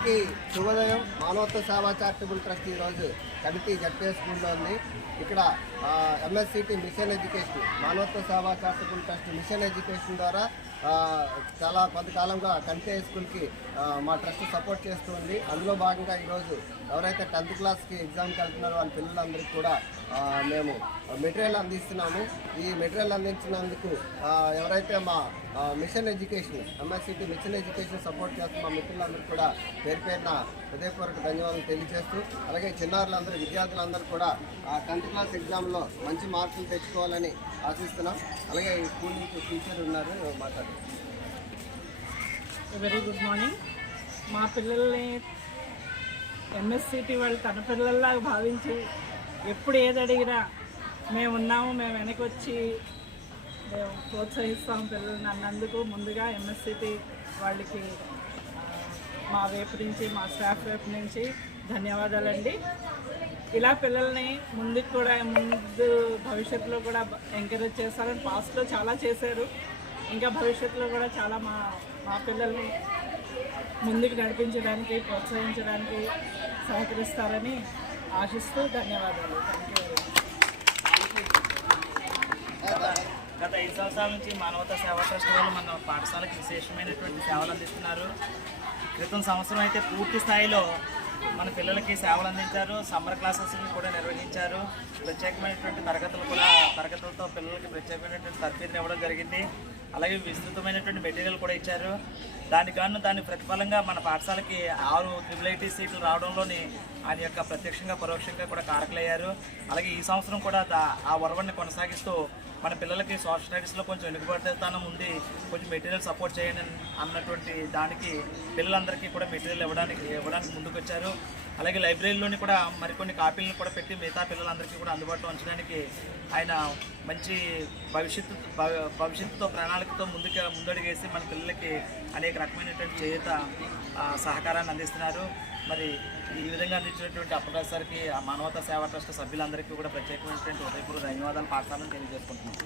శుభోదయం. మానవత్వ సేవా charitable trust ఈరోజు కమిటీ జడ్పీఎస్ స్కూల్లో ఉంది. ఇక్కడ ఎంఎస్సిటీ మిషన్ ఎడ్యుకేషన్, మానవత్వ సేవా చారిటబుల్ ట్రస్ట్ మిషన్ ఎడ్యుకేషన్ ద్వారా చాలా కొంతకాలంగా కంటే స్కూల్కి మా ట్రస్ట్ సపోర్ట్ చేస్తుంది. అందులో భాగంగా ఈరోజు ఎవరైతే 10th క్లాస్కి ఎగ్జామ్కి వెళ్తున్నారో వాళ్ళ పిల్లలందరికీ కూడా మేము మెటీరియల్ అందిస్తున్నాము. ఈ మెటీరియల్ అందించినందుకు ఎవరైతే మా mission education, MSCT mission education support చేస్తున్న మా మిత్రులందరూ కూడా పేరు పేరున హృదయపూర్వక ధన్యవాదాలు తెలియజేస్తూ, అలాగే చిన్నారులందరూ విద్యార్థులందరూ కూడా 10th క్లాస్ ఎగ్జామ్లో మంచి మార్కులు తెచ్చుకోవాలని ఆశిస్తున్నాం. అలాగే ఈ స్కూల్ నుంచి టీచర్ ఉన్నారు, మాట్లాడారు. Very good morning. మా పిల్లల్ని ఎంఎస్సిటీ వాళ్ళు తన పిల్లల్లాగా భావించి ఎప్పుడు ఏది అడిగినా మేము ఉన్నాము, మేము వెనక్కి వచ్చి మేము ప్రోత్సహిస్తాం పిల్లల్ని అన్నందుకు ముందుగా ఎంఎస్సిటీ వాళ్ళకి మా వైపు నుంచి, మా స్టాఫ్ వైపు నుంచి ధన్యవాదాలండి. ఇలా పిల్లల్ని ముందు భవిష్యత్తులో కూడా ఎంకరేజ్ చేస్తారని పాస్ట్లో చాలా చేశారు. ఇంకా భవిష్యత్తులో కూడా చాలా మా పిల్లల్ని ముందుకు నడిపించడానికి, ప్రోత్సహించడానికి సహకరిస్తారని ఆశిస్తూ ధన్యవాదాలు. Thank you very much. గత 5 సంవత్సరాల నుంచి మానవతా సేవా ట్రస్ట్ వాళ్ళు మన పాఠశాలకు విశేషమైనటువంటి సేవలు అందిస్తున్నారు. క్రితం సంవత్సరం అయితే పూర్తి స్థాయిలో మన పిల్లలకి సేవలు అందించారు. సమ్మర్ క్లాసెస్ని కూడా నిర్వహించారు. ప్రత్యేకమైనటువంటి తరగతులతో పిల్లలకి ప్రత్యేకమైనటువంటి తరఫీదుని ఇవ్వడం జరిగింది. అలాగే విస్తృతమైనటువంటి మెటీరియల్ కూడా ఇచ్చారు. దాని ప్రతిఫలంగా మన పాఠశాలకి 6 IIIT సీట్లు రావడంలోని ఆయన యొక్క ప్రత్యక్షంగా పరోక్షంగా కూడా కారకులయ్యారు. అలాగే ఈ సంవత్సరం కూడా ఆ వరవడిని కొనసాగిస్తూ మన పిల్లలకి సోషల్ స్టడీస్లో కొంచెం వెనుకబడితనం ఉంది, కొంచెం మెటీరియల్ సపోర్ట్ చేయండి అన్నటువంటి దానికి పిల్లలందరికీ కూడా మెటీరియల్ ఇవ్వడానికి ముందుకు వచ్చారు. అలాగే లైబ్రరీలోని కూడా మరికొన్ని కాపీలను కూడా పెట్టి మిగతా పిల్లలందరికీ కూడా అందుబాటులో ఉంచడానికి ఆయన మంచి భవిష్యత్తుతో ప్రణాళికతో ముందడుగేసి మన పిల్లలకి అనేక రకమైనటువంటి చేయూత సహకారాన్ని అందిస్తున్నారు. మరి ఈ విధంగా అందించినటువంటి అప్పగారు సార్కి ఆ మానవతా సేవా ట్రస్ట్ సభ్యులందరికీ కూడా ప్రత్యేకమైనటువంటి హృదయపూర్వక ధన్యవాదాలు పాఠశాలను తెలియజేసుకుంటున్నాం.